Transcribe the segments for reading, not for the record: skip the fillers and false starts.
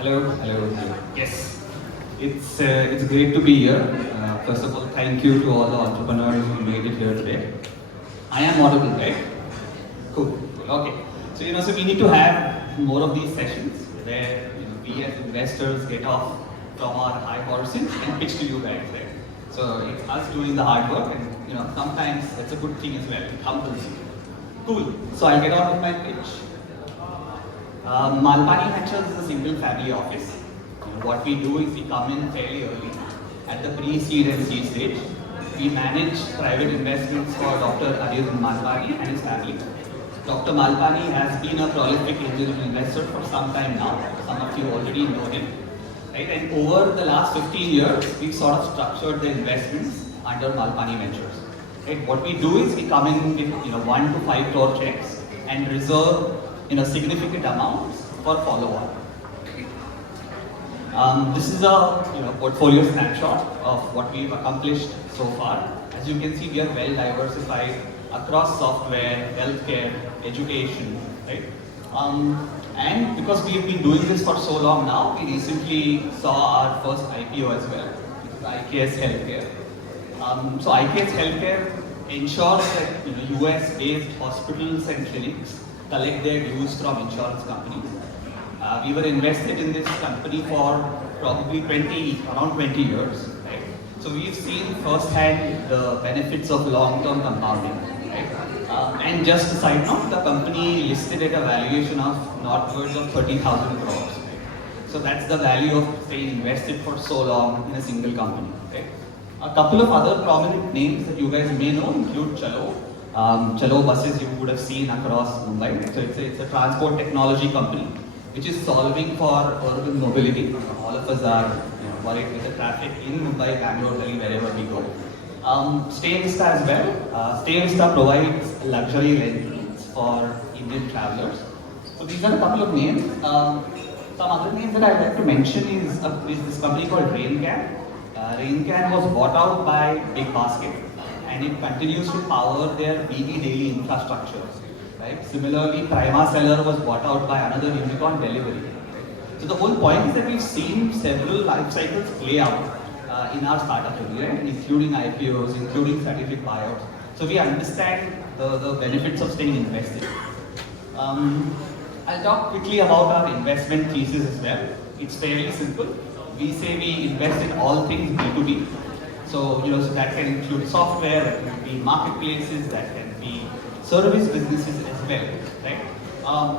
Hello. Yes, it's great to be here. First of all, thank you to all the entrepreneurs who made it here today. I am audible, right? Cool. Okay. So we need to have more of these sessions where we as investors get off from our high horses and pitch to you guys, right? So it's us doing the hard work, and sometimes that's a good thing as well. It humbles you. Cool. So I'll get on with my pitch. Malpani Ventures is a single family office. What we do is we come in fairly early at the pre-seed and seed stage. We manage private investments for Dr. Malpani and his family. Dr. Malpani has been a prolific angel investor for some time now. Some of you already know him. Right? And over the last 15 years, we've sort of structured the investments under Malpani Ventures. Right? What we do is we come in with 1 to 5 crore checks and reserve significant amounts for follow-on. This is a portfolio snapshot of what we've accomplished so far. As you can see, we are well diversified across software, healthcare, education, right? And because we've been doing this for so long now, we recently saw our first IPO as well, IKS Healthcare. So IKS Healthcare ensures that US-based hospitals and clinics collect their dues from insurance companies. We were invested in this company for probably around 20 years. Right? So we've seen firsthand the benefits of long-term compounding. Right? And just a side note, the company listed at a valuation of northwards of 30,000 crores. Right? So that's the value of staying invested for so long in a single company. Right? A couple of other prominent names that you guys may know include Chalo. Chalo buses you would have seen across Mumbai. So it's a transport technology company which is solving for urban mobility. All of us are worried with the traffic in Mumbai, Bangalore, Delhi, wherever we go. Stay Vista as well. Stay Vista provides luxury rentals for Indian travelers. So these are a couple of names. Some other names that I'd like to mention is this company called RainCan. RainCan was bought out by Big Basket, and it continues to power their BB daily infrastructure. Right? Similarly, Prima Seller was bought out by another unicorn, Delivery. So the whole point is that we've seen several life cycles play out in our startup career, including IPOs, including strategic buyouts. So we understand the benefits of staying invested. I'll talk quickly about our investment thesis as well. It's fairly simple. We say we invest in all things B2B. So that can include software, that can be marketplaces, that can be service businesses as well, right?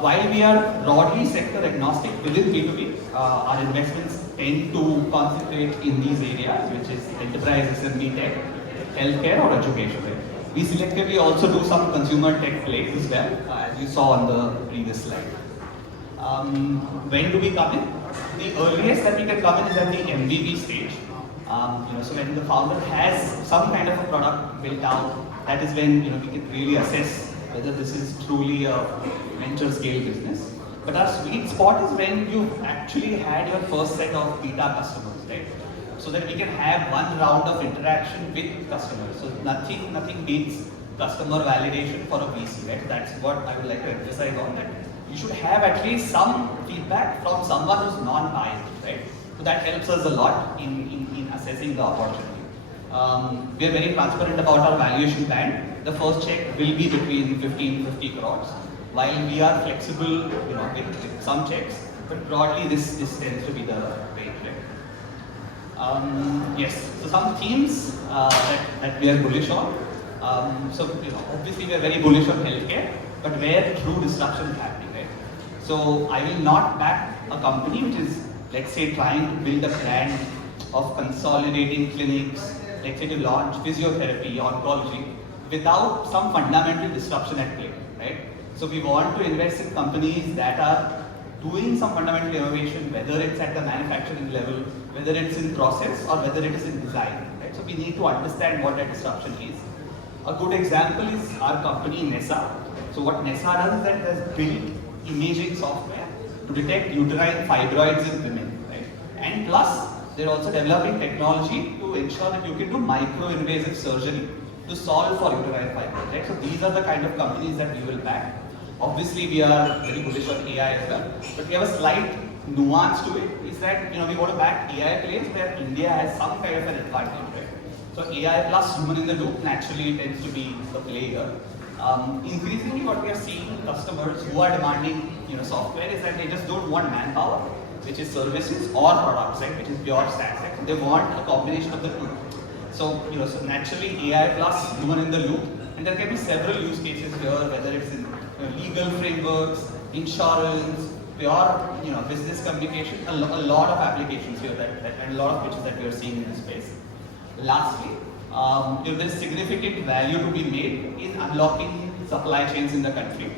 While we are broadly sector agnostic within B2B, our investments tend to concentrate in these areas, which is enterprise, SMB tech, healthcare or education. Right? We selectively also do some consumer tech plays as well, as you saw on the previous slide. When do we come in? The earliest that we can come in is at the MVP stage. So when the founder has some kind of a product built out, that is when we can really assess whether this is truly a venture scale business. But our sweet spot is when you've actually had your first set of beta customers, right? So that we can have one round of interaction with customers. So nothing beats customer validation for a VC, right? That's what I would like to emphasize on, that you should have at least some feedback from someone who's non-biased, right? So that helps us a lot in assessing the opportunity. We are very transparent about our valuation band. The first check will be between 15 to 50 crores, while we are flexible, with some checks. But broadly, this tends to be the range. Yes. So some themes that we are bullish on. Obviously we are very bullish on healthcare, but where true disruption is happening, right? So I will not back a company which is, let's say, trying to build a brand of consolidating clinics, let's say to launch physiotherapy, oncology, without some fundamental disruption at play, right? So we want to invest in companies that are doing some fundamental innovation, whether it's at the manufacturing level, whether it's in process, or whether it is in design, right? So we need to understand what that disruption is. A good example is our company Nessa. So what Nessa does is that it has built imaging software to detect uterine fibroids in women, right? And plus, they're also developing technology to ensure that you can do micro-invasive surgery to solve for uterine fibroids, right? So these are the kind of companies that we will back. Obviously, we are very bullish on AI as well, but we have a slight nuance to it is that we want to back AI plays where India has some kind of an advantage, right? So AI plus human in the loop naturally tends to be the play here. Increasingly, what we are seeing customers who are demanding software is that they just don't want manpower, which is services, or products, right, which is pure stacks. Right? They want a combination of the two. So so naturally AI plus human in the loop, and there can be several use cases here, whether it's in legal frameworks, insurance, pure business communication, a lot of applications here and a lot of pitches that we are seeing in this space. Lastly, there is significant value to be made in unlocking supply chains in the country.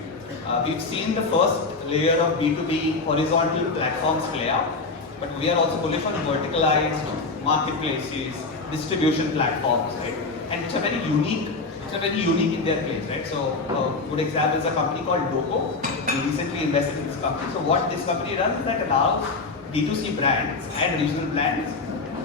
We've seen the first layer of B2B horizontal platforms play out, but we are also bullish on verticalized marketplaces, distribution platforms, right? And it's a very unique in their place, right? So a good example is a company called Doco. We recently invested in this company. So what this company does is that allows D2C brands and regional brands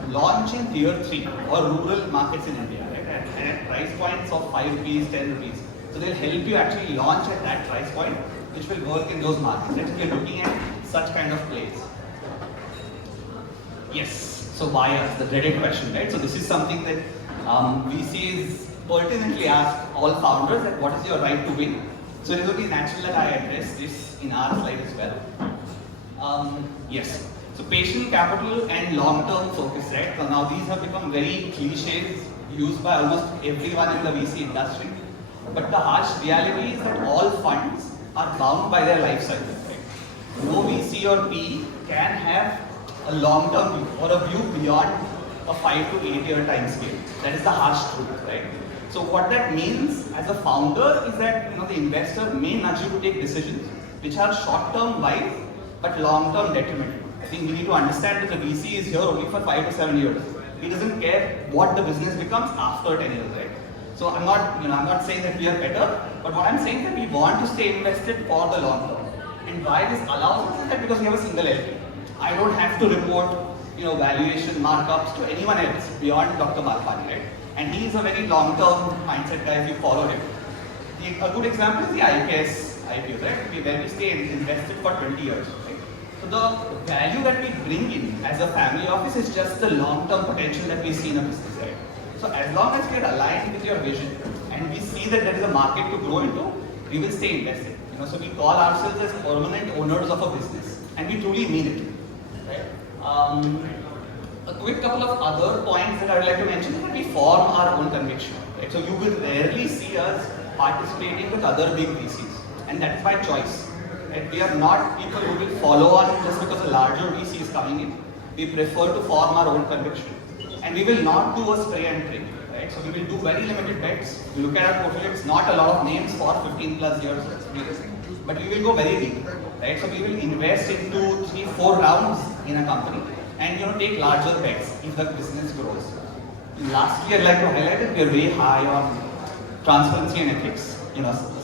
launch in tier 3 or rural markets in India, right? At price points of 5 rupees, 10 rupees. So they'll help you actually launch at that price point, which will work in those markets. Right? So we're looking at such kind of plays. Yes, so buyers, the dreaded question, right? So this is something that VCs pertinently ask all founders that what is your right to win? So it will be natural that I address this in our slide as well. Yes. So patient capital and long-term focus, right? So now these have become very cliches used by almost everyone in the VC industry. But the harsh reality is that all funds are bound by their life cycle, right? No VC or PE can have a long-term view or a view beyond a 5 to 8 year time scale. That is the harsh truth, right? So what that means as a founder is that the investor may nudge you to take decisions which are short-term wise but long-term detrimental. I think we need to understand that the VC is here only for 5 to 7 years. He doesn't care what the business becomes after 10 years, right? So I'm not saying that we are better, but what I'm saying is that we want to stay invested for the long term. And why this allows us is that because we have a single LP. I don't have to report valuation markups to anyone else beyond Dr. Malpani, right? And he is a very long-term mindset guy if you follow him. A good example is the IKS IPO, right? Where we stay invested for 20 years. So the value that we bring in as a family office is just the long-term potential that we see in a business, right? So as long as we are aligned with your vision and we see that there is a market to grow into, we will stay invested. So we call ourselves as permanent owners of a business, and we truly mean it, right? A quick couple of other points that I would like to mention is that we form our own conviction, right? So you will rarely see us participating with other big VCs, and that is by choice. Right? We are not people who will follow on just because a larger VC is coming in. We prefer to form our own conviction. And we will not do a spray and pray. Right? So we will do very limited bets. We look at our portfolio, it's not a lot of names for 15 plus years experience. But we will go very deep. Right? So we will invest into 3-4 rounds in a company and take larger bets if the business grows. Lastly, I'd like to highlight that we are very high on transparency and ethics.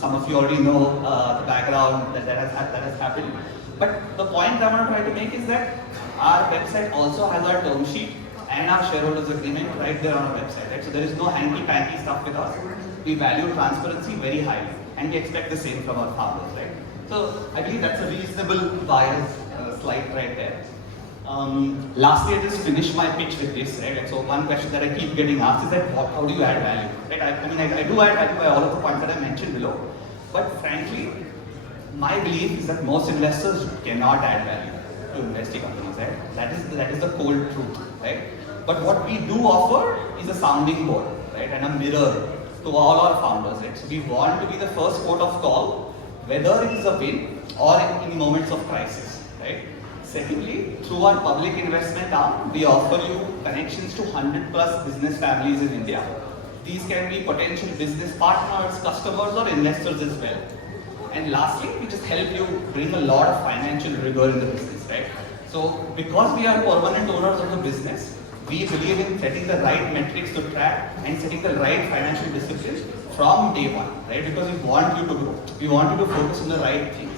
Some of you already know the background that has happened. But the point I want to try to make is that our website also has our term sheet and our shareholders agreement right there on our website. Right? So there is no hanky-panky stuff with us. We value transparency very highly, and we expect the same from our founders. Right? So I believe that's a reasonable bias slide right there. Lastly, I just finish my pitch with this. Right? So one question that I keep getting asked is that how do you add value? Right? I do add value by all of the points that I mentioned below. But frankly, my belief is that most investors cannot add value to investing companies. Right? That is the cold truth. Right? But what we do offer is a sounding board, right, and a mirror to all our founders. Right? So we want to be the first port of call, whether it is a win or in moments of crisis. Right? Secondly, through our public investment arm, we offer you connections to 100 plus business families in India. These can be potential business partners, customers, or investors as well. And lastly, we just help you bring a lot of financial rigor in the business, right? So because we are permanent owners of the business, we believe in setting the right metrics to track and setting the right financial discipline from day one, right? Because we want you to grow. We want you to focus on the right things.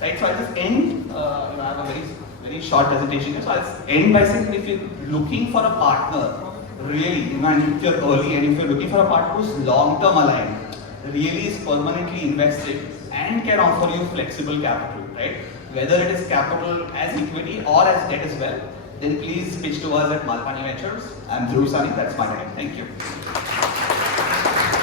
Right, so I'll just end, I have a very short presentation here. So I'll end by saying if you're looking for a partner, really, and if you're early and if you're looking for a partner who's long-term aligned, really is permanently invested and can offer you flexible capital, right? whether it is capital as equity or as debt as well, then please pitch to us at Malpani Ventures. I'm Dhruv Sane, that's my name. Thank you.